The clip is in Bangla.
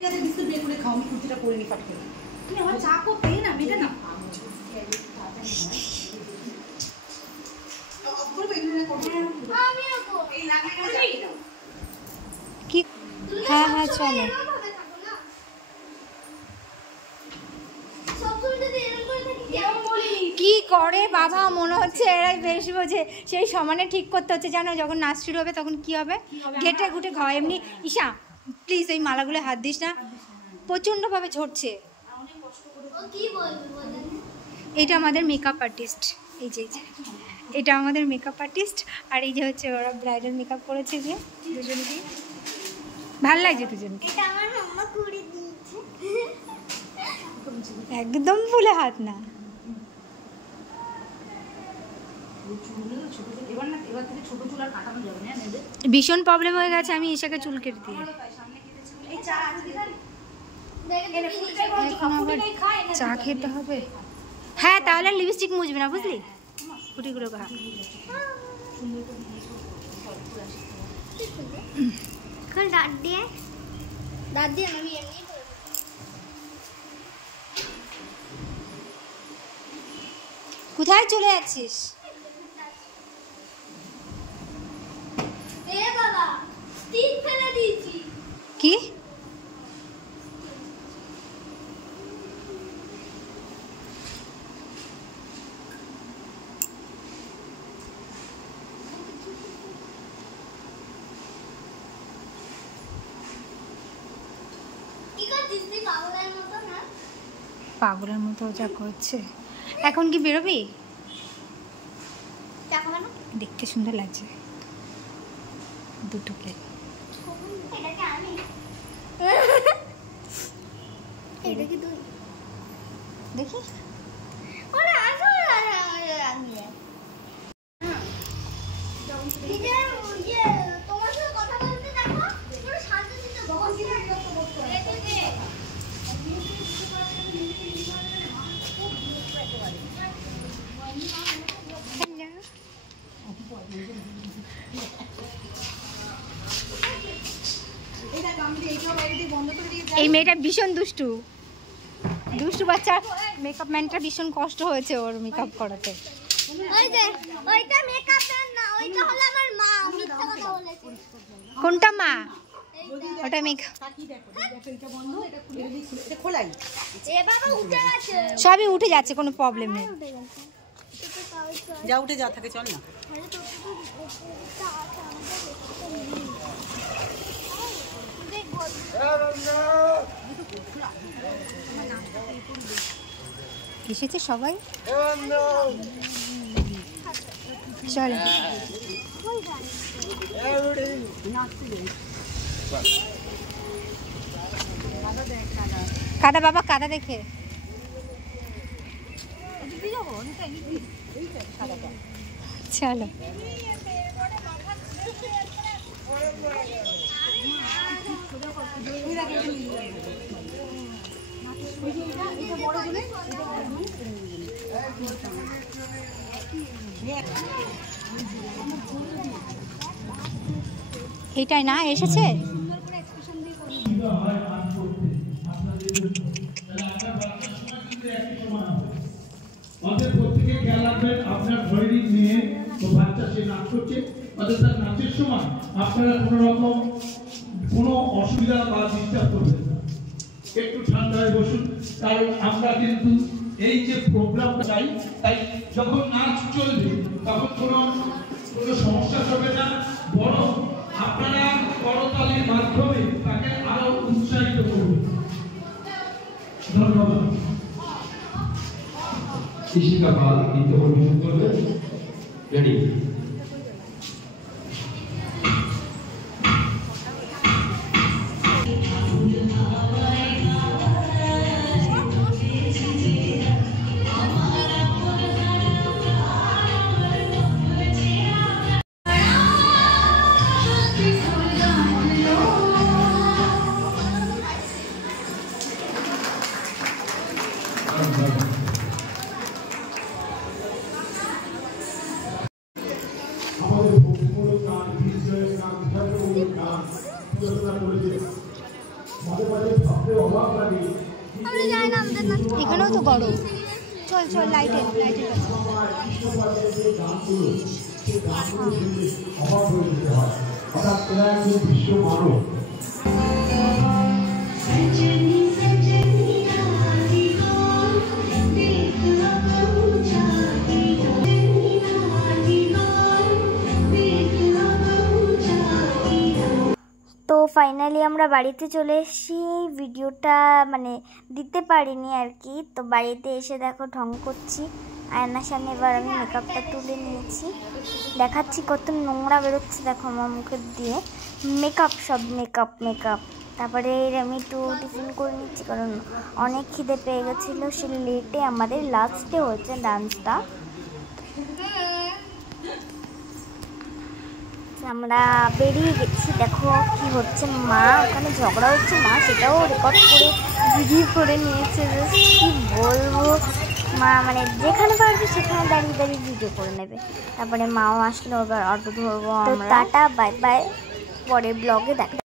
বিস্কুট বের করে খাও, আমি কুর্তিটা পরে নি পাট করে। তুমি আমার চা কো পেয়ে না মেটা না। কি হ্যাঁ হ্যাঁ চলো। কি করে বাবা, মনে হচ্ছে এরাই বেশি বোঝে। সেই সমানে ঠিক করতে হচ্ছে জানো, যখন নাচ শুরু হবে তখন কি হবে, ঘেটে ঘুটে খাওয়া। এমনি ঈশা প্লিজ ওই মালাগুলো হাত দিস না, প্রচণ্ডভাবে ঝরছে। এটা আমাদের মেকআপ আর্টিস্ট, এই যে এটা আমাদের মেকআপ আর্টিস্ট। আর এই যে হচ্ছে ওরা ব্রাইডাল মেকআপ করেছে, যে দুজনকে ভাল লাগছে দুজনকে। একদম ফুলে হাত না। ভীষণ প্রবলেম হয়ে গেছে, আমি ঈশাকে চুল কেটে দিয়ে চা খেতে হবে। হ্যাঁ তাহলে লিপস্টিক মুছবে না বুঝলি, কুটিগুলো খা। কোথায় চলে যাচ্ছিস? কি পাগলের মতো যা করছে। এখন কি বেরোবি? দেখতে সুন্দর লাগছে দুটো প্লেট। দেখি এই মেয়েটা ভীষণ দুষ্টু দুষ্টু বাচ্চা। মেকআপ ম্যানটা ভীষণ কষ্ট হয়েছে ওর মেকআপ করাতে। কোনটা মা? ওটা মেকআপ সবই উঠে যাচ্ছে, কোনো প্রবলেম নেই। যা উঠে যা থাকে চল না। এসেছে সবাই, চল। কাদা বাবা, কাদা দেখে চলো। এইটাই না এসেছে। প্রত্যেকে খেয়াল রাখবেন, আপনার ঘরেরই মেয়ে ও বাচ্চা সে নাচ করছে, অর্থাৎ তার নাচের সময় আপনারা কোনো রকম কোনো অসুবিধা বা ডিস্টার্ব করবেন না, একটু ঠান্ডা হয়ে বসুন। কারণ আমরা কিন্তু এই যে প্রোগ্রামটা চাই, তাই যখন নাচ চলবে তখন কোনো সমস্যা হবে না, বরং আপনারা করতালির মাধ্যমে তাকে আরো উৎসাহিত করবেন। ধন্যবাদ। শিশিকা পাল গীত পরিবেশন করবেন। রেডি? আমাদের এখানেও তো গরম। চল চল লাইটের তো ফাইনালি আমরা বাড়িতে চলে এসেছি। ভিডিওটা মানে দিতে পারিনি আর কি। তো বাড়িতে এসে দেখো ঢং করছি আয়নার সামনে। এবার আমি মেকআপটা তুলে নিয়েছি, দেখাচ্ছি কত নোংরা বেরোচ্ছে দেখো আমার মুখের দিয়ে। মেকআপ সব মেকআপ। তারপরে আমি একটু টিফিন করে নিচ্ছি, কারণ অনেক খিদে পেয়ে গেছিলো। সে লেটে আমাদের লাস্টে হয়েছে ডান্সটা। আমরা বেরিয়ে গেছি, দেখো কি হচ্ছে। মা ওখানে ঝগড়া হচ্ছে, মা সেটাও রেকর্ড করে ভিডিও করে নিয়েছে। কি বলবো, মা মানে যেখানে পারবে সেখানে দাঁড়িয়ে ভিডিও করে নেবে। তারপরে মাও আসলো, এবার অটো ধরবো আমরা। টাটা বাই বাই, পরের ব্লগে দেখা।